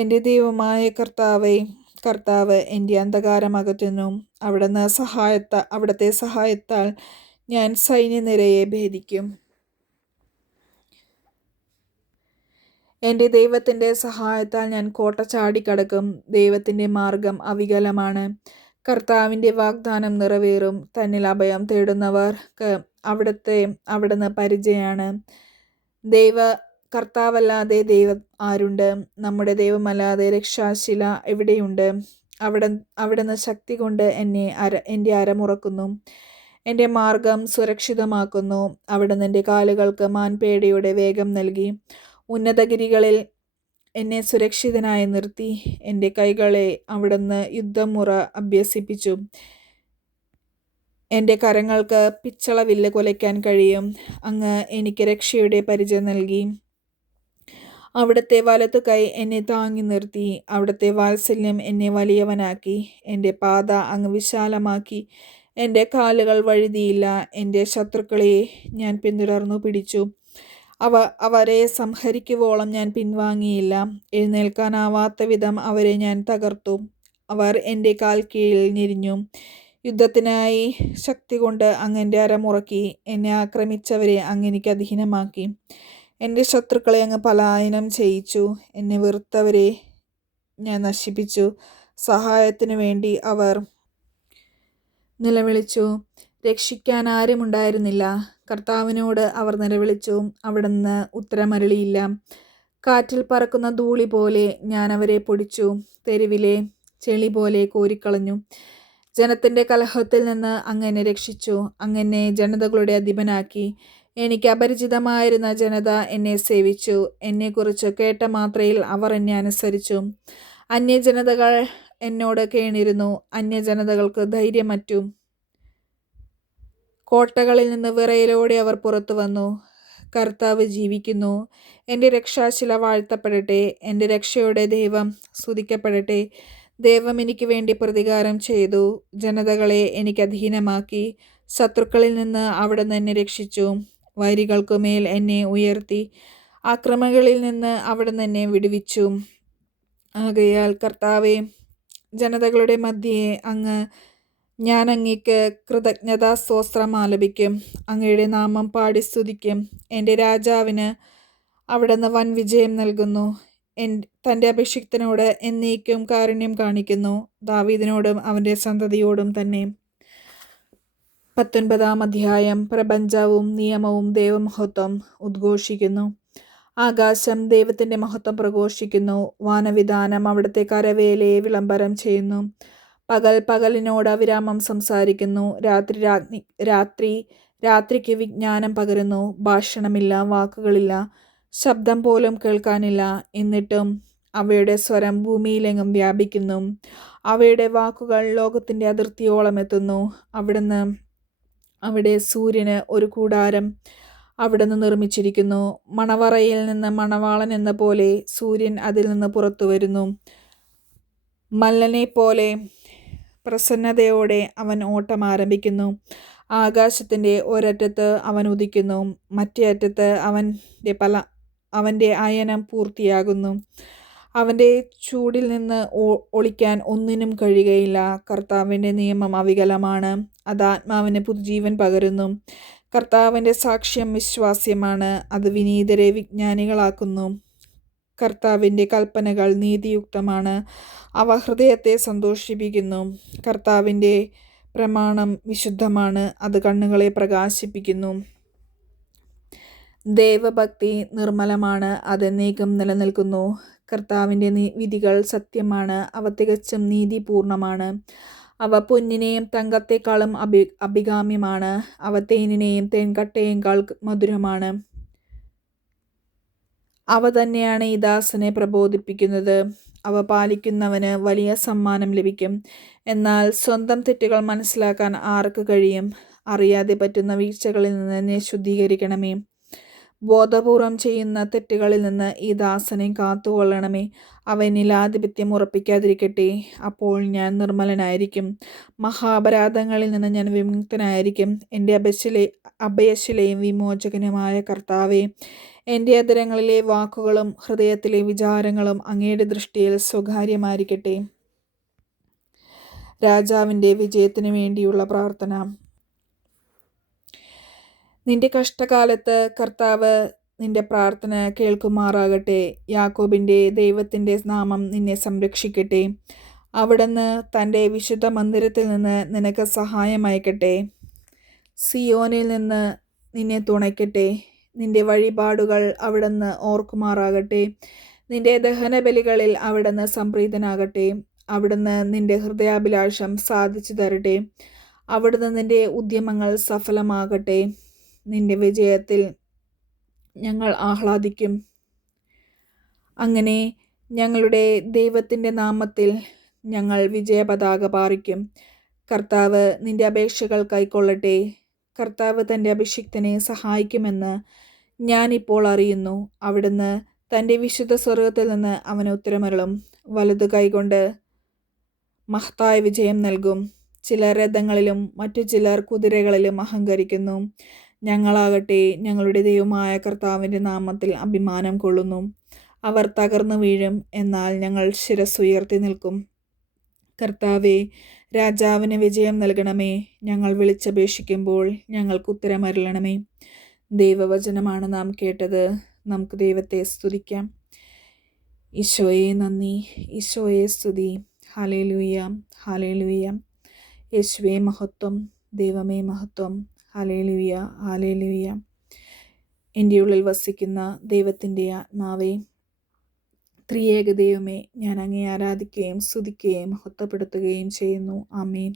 എൻ്റെ ദൈവമായ കർത്താവ് എൻ്റെ അന്ധകാരം അകറ്റുന്നു. അവിടുത്തെ സഹായത്താൽ ഞാൻ സൈന്യനിരയെ ഭേദിക്കും. എൻ്റെ ദൈവത്തിൻ്റെ സഹായത്താൽ ഞാൻ കോട്ട ചാടിക്കടക്കും. ദൈവത്തിൻ്റെ മാർഗം അവികലമാണ്. കർത്താവിൻ്റെ വാഗ്ദാനം നിറവേറും. തന്നിൽ അഭയം തേടുന്നവർക്ക് അവിടുന്ന് പരിചയാണ്. കർത്താവല്ലാതെ ദൈവം ആരുണ്ട്? നമ്മുടെ ദൈവമല്ലാതെ രക്ഷാശില എവിടെയുണ്ട്? അവിടുന്ന് ശക്തി കൊണ്ട് എൻ്റെ അരമുറക്കുന്നു. എൻ്റെ മാർഗം സുരക്ഷിതമാക്കുന്നു. അവിടുന്ന് എൻ്റെ കാലുകൾക്ക് മാൻപേടയുടെ വേഗം നൽകി. ഉന്നതഗിരികളിൽ എന്നെ സുരക്ഷിതനായി നിർത്തി. എൻ്റെ കൈകളെ അവിടുന്ന് യുദ്ധമുറ അഭ്യസിപ്പിച്ചു. എൻ്റെ കരങ്ങൾക്ക് പിച്ചളവില്ല് കുലയ്ക്കാൻ കഴിയും. അങ്ങ് എനിക്ക് രക്ഷയുടെ പരിചയം നൽകി. അവിടുത്തെ വലതു കൈ എന്നെ താങ്ങി നിർത്തി. അവിടുത്തെ വാത്സല്യം എന്നെ വലിയവനാക്കി. എൻ്റെ പാത അങ്ങ് വിശാലമാക്കി. എൻ്റെ കാലുകൾ വഴുതിയില്ല. എൻ്റെ ശത്രുക്കളെ ഞാൻ പിന്തുടർന്നു പിടിച്ചു. അവരെ സംഹരിക്കുവോളം ഞാൻ പിൻവാങ്ങിയില്ല. എഴുന്നേൽക്കാനാവാത്ത വിധം അവരെ ഞാൻ തകർത്തു. അവർ എൻ്റെ കാൽ കീഴിൽ ഞെരിഞ്ഞു. യുദ്ധത്തിനായി ശക്തി കൊണ്ട് അങ്ങ് എൻ്റെ അരമുറക്കി. എന്നെ ആക്രമിച്ചവരെ അങ്ങ് എനിക്ക് അധീനമാക്കി. എൻ്റെ ശത്രുക്കളെ അങ്ങ് പലായനം ചെയ്യിച്ചു. എന്നെ വെറുത്തവരെ ഞാൻ നശിപ്പിച്ചു. സഹായത്തിനു വേണ്ടി അവർ നിലവിളിച്ചു. രക്ഷിക്കാൻ ആരുമുണ്ടായിരുന്നില്ല. കർത്താവിനോട് അവർ നിലവിളിച്ചു, അവിടുന്ന് ഉത്തരമരുളിയില്ല. കാറ്റിൽ പറക്കുന്ന ധൂളി പോലെ ഞാൻ അവരെ പൊടിച്ചു, തെരുവിലെ ചെളി പോലെ കോരിക്കളഞ്ഞു. ജനത്തിൻ്റെ കലഹത്തിൽ നിന്ന് അങ്ങ് എന്നെ രക്ഷിച്ചു. അങ്ങ് എന്നെ ജനതകളുടെ അധിപനാക്കി. എനിക്ക് അപരിചിതമായിരുന്ന ജനത എന്നെ സേവിച്ചു. എന്നെക്കുറിച്ച് കേട്ട മാത്രയിൽ അവർ എന്നെ അനുസരിച്ചു. അന്യജനതകൾ എന്നോട് കേണിരുന്നു. അന്യജനതകൾക്ക് ധൈര്യമറ്റു. കോട്ടകളിൽ നിന്ന് വിറയലോടെ അവർ പുറത്തു വന്നു. കർത്താവ് ജീവിക്കുന്നു. എൻ്റെ രക്ഷാശില വാഴ്ത്തപ്പെടട്ടെ. എൻ്റെ രക്ഷയുടെ ദൈവം സ്തുതിക്കപ്പെടട്ടെ. ദൈവം എനിക്ക് വേണ്ടി പ്രതികാരം ചെയ്തു. ജനതകളെ എനിക്ക് അധീനമാക്കി. ശത്രുക്കളിൽ നിന്ന് അവിടുന്ന് എന്നെ രക്ഷിച്ചു. വൈരികൾക്കുമേൽ എന്നെ ഉയർത്തി. ആക്രമണങ്ങളിൽ നിന്ന് അവിടുന്ന് എന്നെ വിടുവിച്ചു. ആകയാൽ കർത്താവേ, ജനതകളുടെ മധ്യേ ഞാൻ അങ്ങേക്ക് കൃതജ്ഞതാസ്തോത്രം ആലപിക്കും. അങ്ങയുടെ നാമം പാടി സ്തുതിക്കും. എൻ്റെ രാജാവിന് അവിടുന്ന് വൻ വിജയം നൽകുന്നു. തൻ്റെ അഭിഷിക്തനോട് എന്നേക്കും കാരുണ്യം കാണിക്കുന്നു. ദാവീദിനോടും അവൻ്റെ സന്തതിയോടും തന്നെ. 19-ാം അധ്യായം. പ്രപഞ്ചവും നിയമവും ദൈവമഹത്വം ഉദ്ഘോഷിക്കുന്നു. ആകാശം ദൈവത്തിൻ്റെ മഹത്വം പ്രഘോഷിക്കുന്നു. വാനവിധാനം അവിടുത്തെ കരവേലയെ വിളംബരം ചെയ്യുന്നു. പകൽ പകലിനോട് അവിരാമം സംസാരിക്കുന്നു. രാത്രിക്ക് വിജ്ഞാനം പകരുന്നു. ഭാഷണമില്ല, വാക്കുകളില്ല, ശബ്ദം പോലും കേൾക്കാനില്ല. എന്നിട്ടും അവയുടെ സ്വരം ഭൂമിയിലെങ്ങും വ്യാപിക്കുന്നു. അവയുടെ വാക്കുകൾ ലോകത്തിൻ്റെ അതിർത്തിയോളം എത്തുന്നു. അവിടുന്ന് അവിടെ സൂര്യന് ഒരു കൂടാരം അവിടുന്ന് നിർമ്മിച്ചിരിക്കുന്നു. മണവറയിൽ നിന്ന് മണവാളൻ എന്ന പോലെ സൂര്യൻ അതിൽ നിന്ന് പുറത്തു വരുന്നു. മല്ലനെ പോലെ പ്രസന്നതയോടെ അവൻ ഓട്ടം ആരംഭിക്കുന്നു. ആകാശത്തിൻ്റെ ഒരറ്റത്ത് അവൻ ഉദിക്കുന്നു, മറ്റേ അറ്റത്ത് അവൻ്റെ അയനം പൂർത്തിയാകുന്നു. അവൻ്റെ ചൂടിൽ നിന്ന് ഒളിക്കാൻ ഒന്നിനും കഴിയുകയില്ല. കർത്താവിൻ്റെ നിയമം അവികലമാണ്, അത് ആത്മാവിന് പുതുജീവൻ പകരുന്നു. കർത്താവിൻ്റെ സാക്ഷ്യം വിശ്വാസ്യമാണ്, അത് വിനീതരെ വിജ്ഞാനികളാക്കുന്നു. കർത്താവിൻ്റെ കൽപ്പനകൾ നീതിയുക്തമാണ്, അവ ഹൃദയത്തെ സന്തോഷിപ്പിക്കുന്നു. കർത്താവിൻ്റെ പ്രമാണം വിശുദ്ധമാണ്, അത് കണ്ണുകളെ പ്രകാശിപ്പിക്കുന്നു. ദൈവഭക്തി നിർമ്മലമാണ്, അത് എന്നേക്കും നിലനിൽക്കുന്നു. കർത്താവിൻ്റെ വിധികൾ സത്യമാണ്, അവ തികച്ചും നീതിപൂർണമാണ്. അവ പൊന്നിനെയും തങ്കത്തെക്കാളും അഭികാമ്യമാണ്, അവ തേനിനെയും തേൻകട്ടയേക്കാൾ മധുരമാണ്. അവ തന്നെയാണ് ഈ ദാസനെ പ്രബോധിപ്പിക്കുന്നത്. അവ പാലിക്കുന്നവന് വലിയ സമ്മാനം ലഭിക്കും. എന്നാൽ സ്വന്തം തെറ്റുകൾ മനസ്സിലാക്കാൻ ആർക്ക് കഴിയും? അറിയാതെ പറ്റുന്ന വീഴ്ചകളിൽ നിന്ന് എന്നെ ശുദ്ധീകരിക്കണമേ. ബോധപൂർവം ചെയ്യുന്ന തെറ്റുകളിൽ നിന്ന് ഈ ദാസനെ കാത്തുകൊള്ളണമേ. അവനിൽ ആധിപത്യം ഉറപ്പിക്കാതിരിക്കട്ടെ. അപ്പോൾ ഞാൻ നിർമ്മലനായിരിക്കും, മഹാപരാധങ്ങളിൽ നിന്ന് ഞാൻ വിമുക്തനായിരിക്കും. എൻ്റെ അഭയശിലയും വിമോചകനുമായ കർത്താവേ, എൻ്റെ അധരങ്ങളിലെ വാക്കുകളും ഹൃദയത്തിലെ വിചാരങ്ങളും അങ്ങയുടെ ദൃഷ്ടിയിൽ സ്വകാര്യമായിരിക്കട്ടെ. രാജാവിൻ്റെ വിജയത്തിനു വേണ്ടിയുള്ള പ്രാർത്ഥന. നിന്റെ കഷ്ടകാലത്ത് കർത്താവ് നിന്റെ പ്രാർത്ഥന കേൾക്കുമാറാകട്ടെ. യാക്കോബിൻ്റെ ദൈവത്തിൻ്റെ നാമം നിന്നെ സംരക്ഷിക്കട്ടെ. അവിടുന്ന് തൻ്റെ വിശുദ്ധ മന്ദിരത്തിൽ നിന്ന് നിനക്ക് സഹായം അയക്കട്ടെ. സിയോനിൽ നിന്ന് നിന്നെ തുണയ്ക്കട്ടെ. നിന്റെ വഴിപാടുകൾ അവിടുന്ന് ഓർക്കുമാറാകട്ടെ. നിന്റെ ദഹനബലികളിൽ അവിടുന്ന് സംപ്രീതനാകട്ടെ. അവിടുന്ന് നിന്റെ ഹൃദയാഭിലാഷം സാധിച്ചു തരട്ടെ. അവിടുന്ന് നിന്റെ ഉദ്യമങ്ങൾ സഫലമാകട്ടെ. നിന്റെ വിജയത്തിൽ ഞങ്ങൾ ആഹ്ലാദിക്കും. അങ്ങനെ ഞങ്ങളുടെ ദൈവത്തിൻ്റെ നാമത്തിൽ ഞങ്ങൾ വിജയപതാക പാറിക്കും. കർത്താവ് നിന്റെ അപേക്ഷകൾ കൈക്കൊള്ളട്ടെ. കർത്താവ് തൻ്റെ അഭിഷിക്തനെ സഹായിക്കുമെന്ന് ഞാനിപ്പോൾ അറിയുന്നു. അവിടുന്ന് തൻ്റെ വിശുദ്ധ സ്വർഗത്തിൽ നിന്ന് അവന് ഉത്തരമരുളും. വലതു കൈകൊണ്ട് മഹത്തായ വിജയം നൽകും. ചിലർ രഥങ്ങളിലും മറ്റു ചിലർ കുതിരകളിലും അഹങ്കരിക്കുന്നു. ഞങ്ങളാകട്ടെ ഞങ്ങളുടെ ദൈവമായ കർത്താവിൻ്റെ നാമത്തിൽ അഭിമാനം കൊള്ളുന്നു. അവർ തകർന്നു വീഴും, എന്നാൽ ഞങ്ങൾ ശിരസ്സുയർത്തി നിൽക്കും. കർത്താവേ, രാജാവിന് വിജയം നൽകണമേ. ഞങ്ങൾ വിളിച്ചപേക്ഷിക്കുമ്പോൾ ഞങ്ങൾക്ക് ഉത്തരമരുളണമേ. ദൈവവചനമാണ് നാം കേട്ടത്. നമുക്ക് ദൈവത്തെ സ്തുതിക്കാം. ഈശോയെ നന്ദി, ഈശോയെ സ്തുതി. Hallelujah, hallelujah. യേശുവേ മഹത്വം, ദൈവമേ മഹത്വം. Hallelujah, hallelujah. എൻ്റെ ഉള്ളിൽ വസിക്കുന്ന ദൈവത്തിൻ്റെ ആത്മാവേ, ത്രിയേക ദൈവമേ, ഞാൻ അങ്ങേ ആരാധിക്കുകയും സ്തുതിക്കുകയും മഹത്വപ്പെടുത്തുകയും ചെയ്യുന്നു. ആമേൻ.